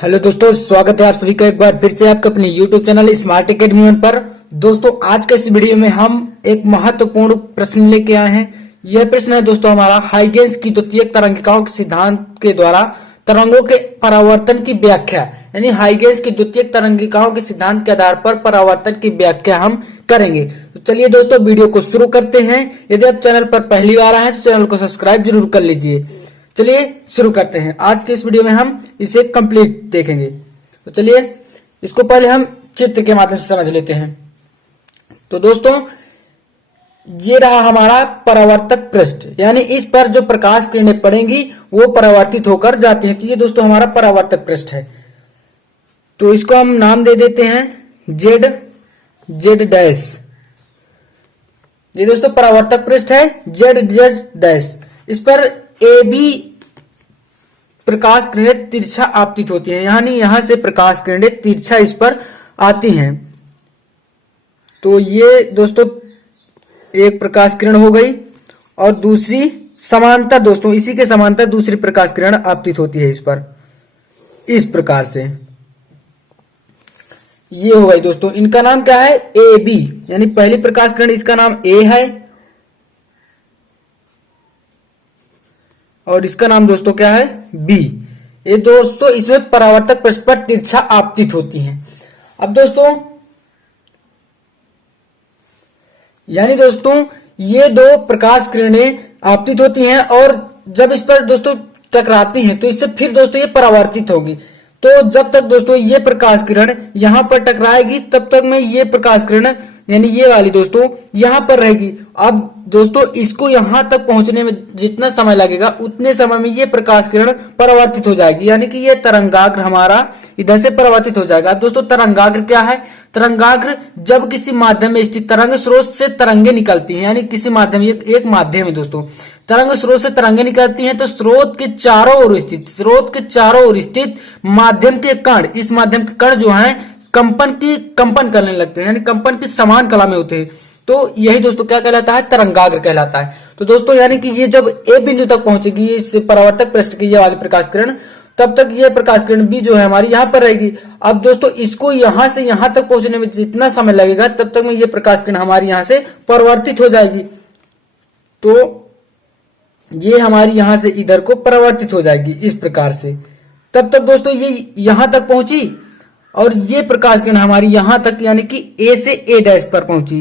Hello दोस्तों, स्वागत है आप सभी का एक बार फिर से आपके अपने यूट्यूब चैनल स्मार्ट एकेडमी पर। दोस्तों, आज के इस वीडियो में हम एक महत्वपूर्ण प्रश्न लेके आए हैं। यह प्रश्न है दोस्तों हमारा, हाइगेंस की द्वितीयक तरंगिकाओं के सिद्धांत के द्वारा तरंगों के परावर्तन की व्याख्या, यानी हाइगेंस की द्वितीयक तरंगिकाओं के सिद्धांत के आधार पर परावर्तन की व्याख्या हम करेंगे। तो चलिए दोस्तों, वीडियो को शुरू करते हैं। यदि आप चैनल पर पहली बार आए हैं तो चैनल को सब्सक्राइब जरूर कर लीजिए। चलिए शुरू करते हैं। आज के इस वीडियो में हम इसे कंप्लीट देखेंगे। तो चलिए इसको पहले हम चित्र के माध्यम से समझ लेते हैं। तो दोस्तों, ये रहा हमारा परावर्तक पृष्ठ, यानी इस पर जो प्रकाश किरणें पड़ेंगी वो परावर्तित होकर जाती हैं। तो ये दोस्तों हमारा परावर्तक पृष्ठ है। तो इसको हम नाम दे देते हैं जेड डैश। ये दोस्तों परावर्तक पृष्ठ है जेड डैश। इस पर ए बी प्रकाश किरणें तिरछा आपतित होती हैं, यानी यहां से प्रकाश किरणें तिरछा इस पर आती हैं। तो ये दोस्तों एक प्रकाश किरण हो गई और दूसरी समांतर, दोस्तों इसी के समांतर दूसरी प्रकाश किरण आपतित होती है इस पर, इस प्रकार से। ये हो गई दोस्तों, इनका नाम क्या है, ए बी, यानी पहली प्रकाश किरण इसका नाम ए है और इसका नाम दोस्तों क्या है, बी। ये दोस्तों इसमें परावर्तक पृष्ठ पर तिरछा आपतित होती हैं। अब दोस्तों यानी दोस्तों ये दो प्रकाश किरणें आपतित होती हैं और जब इस पर दोस्तों टकराती हैं तो इससे फिर दोस्तों ये परावर्तित होगी। तो जब तक दोस्तों ये प्रकाश किरण यहां पर टकराएगी तब तक में ये प्रकाश किरण यानी ये वाली दोस्तों यहां पर रहेगी। अब दोस्तों इसको यहां तक पहुंचने में जितना समय लगेगा उतने समय में ये प्रकाश किरण परावर्तित हो जाएगी, यानी कि ये तरंगाग्र हमारा इधर से परावर्तित हो जाएगा। अब दोस्तों तरंगाग्र क्या है, तरंगाग्र जब किसी माध्यम में स्थित तरंग स्रोत से तरंगे निकलती हैं, यानी किसी माध्यम, एक माध्यम है दोस्तों, तरंग स्रोत से तरंगे निकलती हैं तो स्रोत के चारों ओर स्थित माध्यम के कण, इस माध्यम के कण जो हैं कंपन करने लगते हैं, यानी कंपन की समान कला में होते हैं। तो यही दोस्तों क्या कहलाता है, तरंगाग्र कहलाता है। तो दोस्तों यानी कि ये जब ए बिंदु तक पहुंचेगी इस परावर्तक पृष्ठ की ये वाली प्रकाश किरण, तब तक ये प्रकाश किरण बी जो है हमारी यहां पर रहेगी। अब दोस्तों इसको यहां से यहां तक पहुंचने में जितना समय लगेगा तब तक में ये प्रकाश किरण हमारी यहां से परावर्तित हो जाएगी। तो ये हमारी यहां से इधर को परावर्तित हो जाएगी इस प्रकार से। तब तक दोस्तों ये यहां तक पहुंची और ये प्रकाश किरण हमारी यहां तक यानी कि ए से ए डैश पर पहुंची,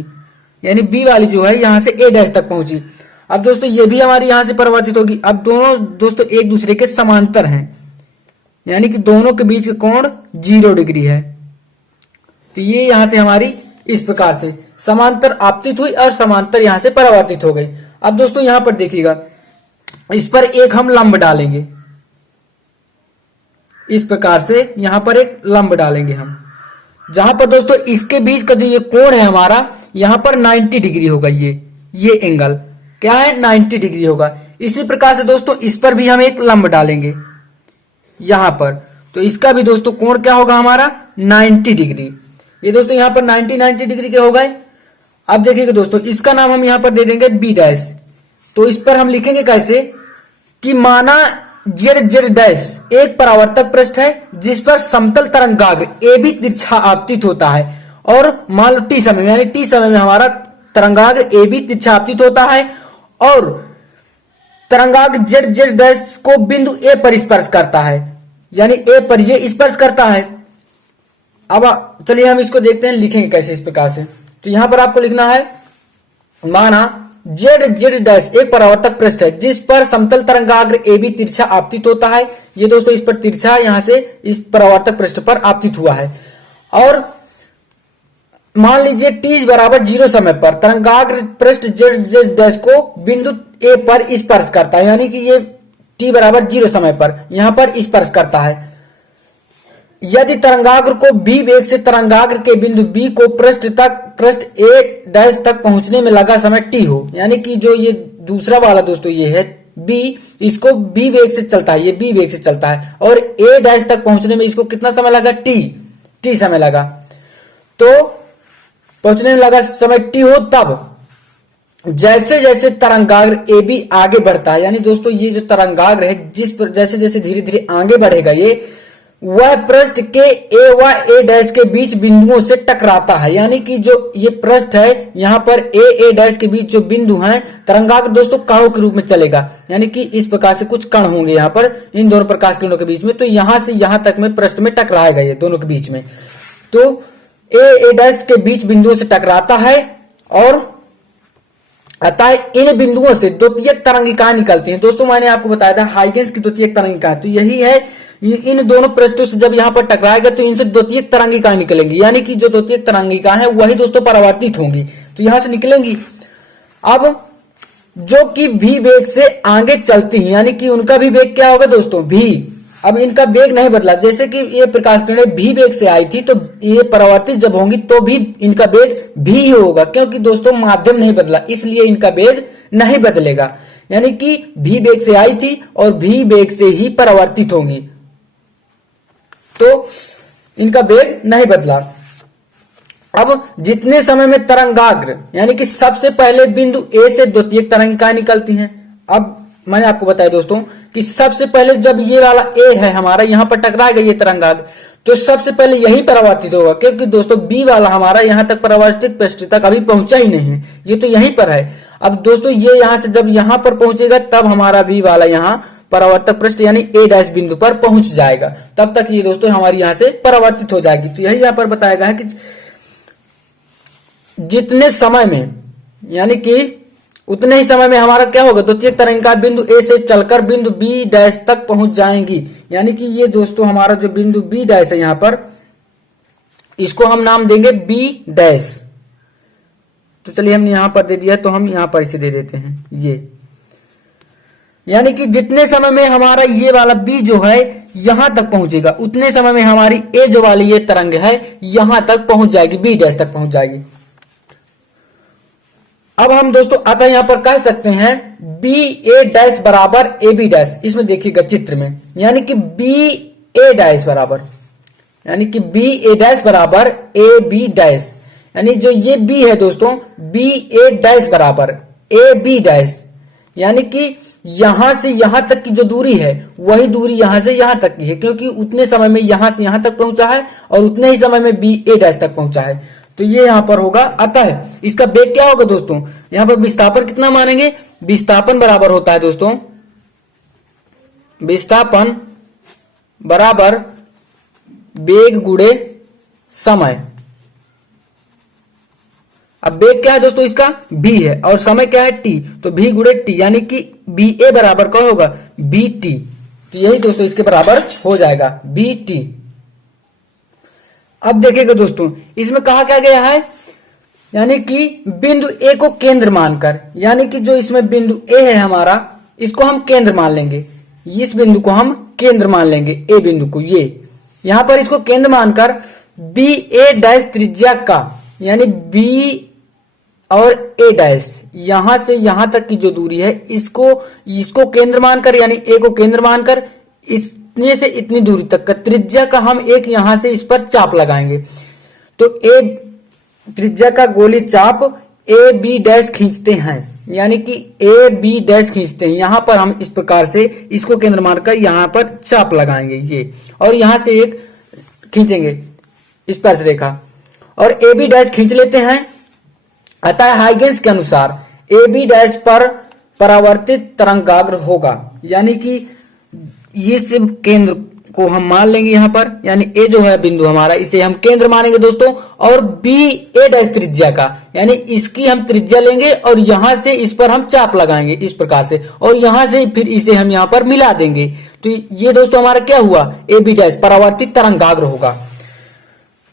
यानी बी वाली जो है यहां से ए डैश तक पहुंची। अब दोस्तों ये भी हमारी यहां से परावर्तित होगी। अब दोनों दोस्तों एक दूसरे के समांतर हैं, यानी कि दोनों के बीच का कोण 0 डिग्री है। तो ये यहां से हमारी इस प्रकार से समांतर आपतित हुई और समांतर यहां से परावर्तित हो गई। अब दोस्तों यहां पर देखिएगा, इस पर एक हम लंब डालेंगे, इस प्रकार से यहां पर एक लंब डालेंगे हम, जहां पर दोस्तों इसके बीच का जो ये कोण है हमारा यहां पर 90 डिग्री होगा। ये एंगल क्या है, 90 डिग्री होगा। इसी प्रकार से दोस्तों इस पर भी हम एक लंब डालेंगे यहां पर, तो इसका भी दोस्तों कोण क्या होगा हमारा, 90 डिग्री। ये दोस्तों यहां पर 90 डिग्री के हो गए। अब देखिएगा दोस्तों इसका नाम हम यहां पर दे देंगे बी डैश। तो इस पर हम लिखेंगे कैसे कि माना जेड डैश एक परावर्तक पृष्ठ है जिस पर समतल तरंगाग्र ए बी तिरछा आपतित होता है और मान लो टी समय, यानी टी समय में हमारा तरंगाग्र ए बी तिरछा आपतित होता है और तरंगाग्र जेड डैश को बिंदु ए पर स्पर्श करता है, यानी ए पर ये स्पर्श करता है। अब चलिए हम इसको देखते हैं, लिखेंगे कैसे इस प्रकार से। तो यहां पर आपको लिखना है, माना जेड डैश एक परावर्तक पृष्ठ है जिस पर समतल तरंगाग्र ए बी तिरछा आपतित होता है। ये दोस्तों इस पर तिरछा यहां से इस परावर्तक पृष्ठ पर आपतित हुआ है और मान लीजिए टी बराबर 0 समय पर तरंगाग्र पृष्ठ जेड डैश को बिंदु ए पर स्पर्श करता है, यानी कि ये टी बराबर 0 समय पर यहां पर स्पर्श करता है। यदि तरंगाग्र को बी वेग से तरंगाग्र के बिंदु बी को पृष्ठ ए डैश तक पहुंचने में लगा समय टी हो, यानी कि जो ये दूसरा वाला दोस्तों ये है बी, इसको बी वेग से चलता है, ये बी वेग से चलता है और ए डैश तक पहुंचने में इसको कितना समय लगा, टी समय लगा। तो पहुंचने में लगा समय टी हो, तब जैसे जैसे तरंगाग्र ए बी आगे बढ़ता है, यानी दोस्तों ये जो तरंगाग्र है जिस पर जैसे जैसे धीरे धीरे आगे बढ़ेगा ये वह पृष्ठ के ए व ए डैश के बीच बिंदुओं से टकराता है। यानी कि जो ये पृष्ठ है यहाँ पर ए डैश के बीच जो बिंदु हैं, तरंगाग्र दोस्तों कणों के रूप में चलेगा। यानी कि इस प्रकार से कुछ कण होंगे यहाँ पर इन दोनों प्रकाश किरणों के बीच में, तो यहां से यहां तक में पृष्ठ में टकराएगा ये दोनों के बीच में। तो ए डैश के बीच बिंदुओं से टकराता है और अतः इन बिंदुओं से द्वितीयक तरंगिकाएं निकलती हैं। दोस्तों मैंने आपको बताया था हाइगेंस की द्वितीयक तरंगिकाएं, तो यही है, इन दोनों पृष्ठों से जब यहां पर टकराएगा तो इनसे द्वितीयक तरंगिकाएं निकलेंगी। यानी कि जो द्वितीयक तरंगिकाएं हैं वही दोस्तों परावर्तित होंगी, तो यहां से निकलेंगी। अब जो कि v वेग से आगे चलती हैं, यानी कि उनका भी वेग क्या होगा दोस्तों, v। अब इनका वेग नहीं बदला, जैसे कि ये प्रकाश किरणें v वेग से आई थी, तो ये परावर्तित जब होंगी तो भी इनका वेग v ही होगा, क्योंकि दोस्तों माध्यम नहीं बदला, इसलिए इनका वेग नहीं बदलेगा। यानी कि v वेग से आई थी और v वेग से ही परावर्तित होंगी, तो इनका वेग नहीं बदला। अब जितने समय में तरंगाग्र यानी कि सबसे पहले बिंदु ए से द्वितीयक तरंगिकाएं निकलती हैं। अब मैंने आपको बताया दोस्तों कि सबसे पहले जब ये वाला ए है हमारा यहां पर टकराएगा ये तरंगाग्र, तो सबसे पहले यही परावर्तित होगा, क्योंकि दोस्तों बी वाला हमारा यहां तक परावर्तित पृष्ठ तक अभी पहुंचा ही नहीं है, ये तो यहीं पर है। अब दोस्तों ये यहां से जब यहां पर पहुंचेगा तब हमारा बी वाला यहां परावर्तक पृष्ठ यानी ए डैश बिंदु पर पहुंच जाएगा, तब तक ये दोस्तों हमारी यहां से परावर्तित हो जाएगी। तो यही यहां पर बताया गया है कि जितने समय में यानी कि उतने ही समय में हमारा क्या होगा, द्वितीयक तरंगिका बिंदु ए से चलकर बिंदु बी डैश तक पहुंच जाएंगी। यानी कि ये दोस्तों हमारा जो बिंदु बी डैश है यहां पर, इसको हम नाम देंगे बी डैश। तो चलिए हमने यहां पर दे दिया, तो हम यहां पर इसे दे देते हैं ये। यानी कि जितने समय में हमारा ये वाला बी जो है यहां तक पहुंचेगा, उतने समय में हमारी ए जो वाली ये तरंग है यहां तक पहुंच जाएगी, बी डैश तक पहुंच जाएगी। अब हम दोस्तों अतः यहां पर कह सकते हैं बी ए डैश बराबर ए बी डैश। इसमें देखिएगा चित्र में, यानी कि बी ए डैश बराबर, यानी कि बी ए डैश बराबर ए बी डैश, यानी जो ये बी है दोस्तों बी ए डैश बराबर ए बी डैश। यानी कि यहां से यहां तक की जो दूरी है वही दूरी यहां से यहां तक की है, क्योंकि उतने समय में यहां से यहां तक पहुंचा है और उतने ही समय में बी ए डैश तक पहुंचा है, तो ये यहां पर होगा। अतः इसका वेग क्या होगा दोस्तों, यहां पर विस्थापन कितना मानेंगे, विस्थापन बराबर होता है दोस्तों, विस्थापन बराबर वेग गुणे समय। अब वेग क्या है दोस्तों इसका v है और समय क्या है t, तो v गुणे t, यानी कि बी ए बराबर क्या होगा बी टी। तो यही दोस्तों इसके बराबर हो जाएगा बी टी। अब देखिएगा दोस्तों इसमें कहा क्या गया है, यानी कि बिंदु ए को केंद्र मानकर, यानी कि जो इसमें बिंदु ए है हमारा इसको हम केंद्र मान लेंगे, इस बिंदु को हम केंद्र मान लेंगे, ए बिंदु को, ये यहां पर इसको केंद्र मानकर बी ए डैश त्रिज्या का, यानी बी और ए डैश यहां से यहां तक की जो दूरी है इसको केंद्र मानकर, यानी ए को केंद्र मानकर इतने से इतनी दूरी तक का त्रिज्या का हम एक यहां से इस पर चाप लगाएंगे। तो ए त्रिज्या का गोली चाप ए बी डैश खींचते हैं, यानी कि ए बी डैश खींचते हैं, यहां पर हम इस प्रकार से इसको केंद्र मानकर यहां पर चाप लगाएंगे ये, और यहां से एक खींचेंगे स्पर्श रेखा और ए बी डैश खींच लेते हैं। अतः हाइगेंस के अनुसार ए बी डैश पर परावर्तित तरंगाग्र होगा, यानी कि इस केंद्र को हम मान लेंगे यहां पर, यानी ए जो है बिंदु हमारा इसे हम केंद्र मानेंगे दोस्तों, और बी ए डैश त्रिज्या का, यानी इसकी हम त्रिज्या लेंगे और यहां से इस पर हम चाप लगाएंगे इस प्रकार से, और यहां से फिर इसे हम यहां पर मिला देंगे। तो ये दोस्तों हमारा क्या हुआ, ए बी डैश परावर्तित तरंगाग्र होगा।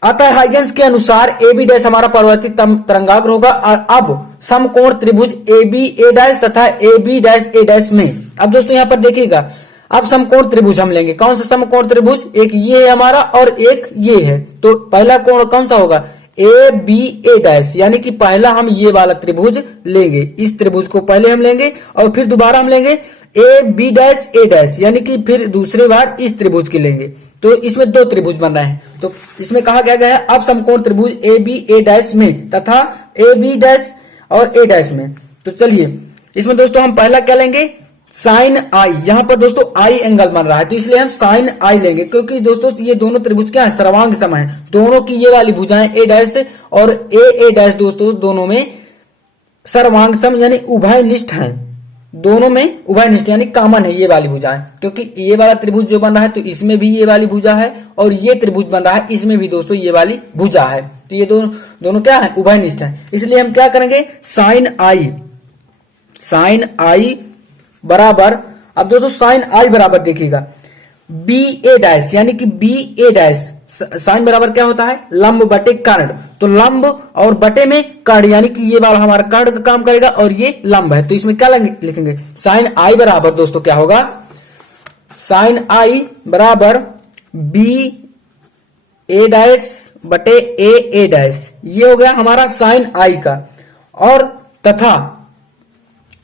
अतः हाइगेंस के अनुसार ए बी डैश हमारा परावर्तित तरंगाग्र होगा। अब समकोण त्रिभुज ए बी ए डैश तथा A B dash A dash में, अब दोस्तों यहां पर देखिएगा, अब समकोण त्रिभुज हम लेंगे। कौन सा समकोण त्रिभुज, एक ये है हमारा और एक ये है, तो पहला कोण कौन सा होगा, ए बी ए डैश, यानी कि पहला हम ये वाला त्रिभुज लेंगे, इस त्रिभुज को पहले हम लेंगे और फिर दोबारा हम लेंगे A B dash A dash, यानी कि फिर दूसरी बार इस त्रिभुज के लेंगे। तो इसमें दो त्रिभुज बन रहे हैं, तो इसमें कहा गया है अब समकोण त्रिभुज ए बी ए डैश में तथा ए बी डैश और ए डैश में। तो चलिए इसमें दोस्तों हम पहला क्या लेंगे, साइन आई, यहां पर दोस्तों आई एंगल बन रहा है तो इसलिए हम साइन आई लेंगे, क्योंकि दोस्तों ये दोनों त्रिभुज क्या है, सर्वांग सम है। दोनों की ये वाली भुजाएं ए डैश और ए डैश दोस्तों दोनों में सर्वांग सम यानी उभयनिष्ठ हैं। दोनों में उभयनिष्ठ यानी कॉमन है ये वाली भुजाएं, क्योंकि ये वाला त्रिभुज जो बन रहा है तो इसमें भी ये वाली भुजा है और ये त्रिभुज बन रहा है इसमें भी दोस्तों ये वाली भुजा है, तो ये दोनों क्या है, उभयनिष्ठ है। इसलिए हम क्या करेंगे, साइन आई बराबर, अब दोस्तों साइन आई बराबर देखिएगा बी ए डैश, यानी कि बी ए डैश, साइन बराबर क्या होता है, लंब बटे कर्ण, तो लंब और बटे में कर्ण, यानी कि ये वाला हमारा कर्ण का काम करेगा और ये लंब है, तो इसमें क्या लिखेंगे, साइन आई बराबर दोस्तों क्या होगा, साइन आई बराबर बी ए डैश बटे ए डैश, ये हो गया हमारा साइन आई का। और तथा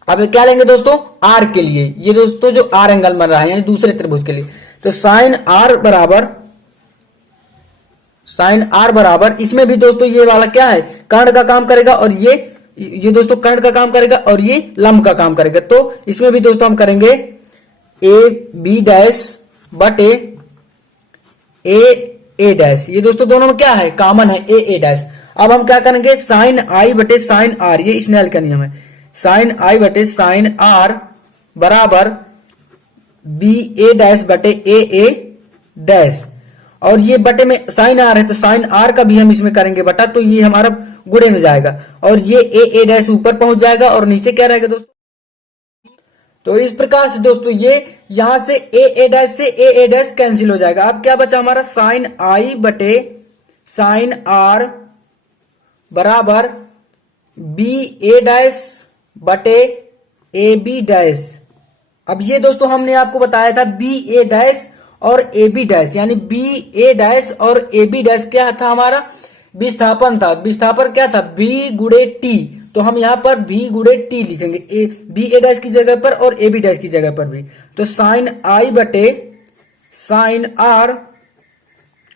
अब क्या लेंगे दोस्तों, आर के लिए, ये दोस्तों जो आर एंगल बन रहा है यानी दूसरे त्रिभुज के लिए, तो साइन आर बराबर इसमें भी दोस्तों ये वाला क्या है, कर्ण का काम करेगा और ये दोस्तों कर्ण का काम करेगा और ये लंब का काम करेगा, तो इसमें भी दोस्तों हम करेंगे ए बी डैश बटे ए डैश, ये दोस्तों दोनों में क्या है, कॉमन है ए डैश। अब हम क्या करेंगे, साइन आई बटे साइन आर, ये स्नेल का नियम है, साइन आई बटे साइन आर बराबर बी ए डैश बटे ए डैश, और ये बटे में साइन आर है तो साइन आर का भी हम इसमें करेंगे बटा, तो ये हमारा गुणे में जाएगा और ये ए डैश ऊपर पहुंच जाएगा और नीचे क्या रहेगा दोस्तों, तो इस प्रकार से दोस्तों ये यहां से ए डैश से ए डैश कैंसिल हो जाएगा। अब क्या बचा हमारा, साइन आई बटे साइन आर बराबर बी ए डैश बटे ए बी डैश। अब ये दोस्तों हमने आपको बताया था बी ए डैश और ए बी डैश, यानी बी ए डैश और ए बी डैश क्या था हमारा, विस्थापन था। विस्थापन क्या था, बी गुणे टी, तो हम यहां पर बी गुणे टी लिखेंगे, बी ए डैश की जगह पर और ए बी डैश की जगह पर भी, तो साइन आई बटे साइन आर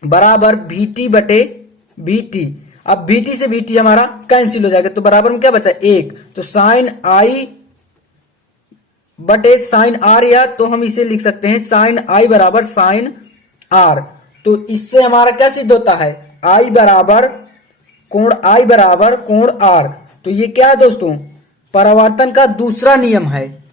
बराबर बी टी बटे बी टी। अब बी टी से बी टी हमारा कैंसिल हो जाएगा, तो बराबर में क्या बचा, एक, तो साइन आई बटे साइन आर, या तो हम इसे लिख सकते हैं साइन आई बराबर साइन आर। तो इससे हमारा क्या सिद्ध होता है, आई बराबर कोण आर, तो ये क्या है दोस्तों, परावर्तन का दूसरा नियम है,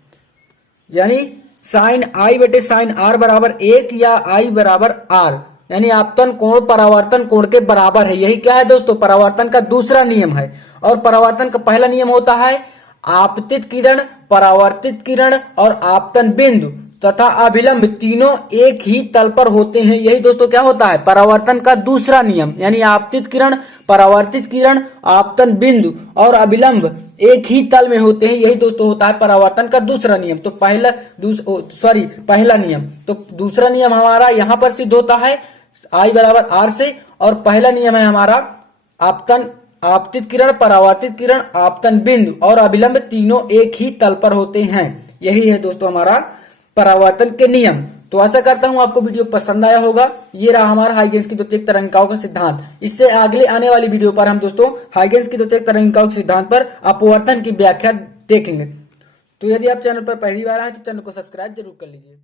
यानी साइन आई बटे साइन आर बराबर एक या आई बराबर आर, यानी आपतन कोण परावर्तन कोण के बराबर है। यही क्या है दोस्तों, परावर्तन का दूसरा नियम है। और परावर्तन का पहला नियम होता है आपतित किरण, परावर्तित किरण और आपतन बिंदु तथा अभिलंब तीनों एक ही तल पर होते हैं। यही दोस्तों क्या होता है, परावर्तन का दूसरा नियम, यानी आपतित किरण, परावर्तित किरण, आपतन बिंदु और अभिलंब एक ही तल में होते हैं। यही दोस्तों होता है परावर्तन का दूसरा नियम। तो पहला नियम, तो दूसरा नियम हमारा यहां पर सिद्ध होता है आई बराबर आर से, और पहला नियम है हमारा आपतित किरण, परावर्तित किरण, आपतन बिंदु और अभिलंब तीनों एक ही तल पर होते हैं। यही है दोस्तों हमारा परावर्तन के नियम। तो आशा करता हूं आपको वीडियो पसंद आया होगा। ये रहा हमारा हाइगेंस की द्वितीयक तरंगिकाओं का सिद्धांत। इससे अगले आने वाली वीडियो पर हम दोस्तों हाइगेंस की द्वितीयक तरंगिकाओं के सिद्धांत पर अपवर्तन की व्याख्या देखेंगे। तो यदि आप चैनल पर पहली बार आए तो चैनल को सब्सक्राइब जरूर कर लीजिए।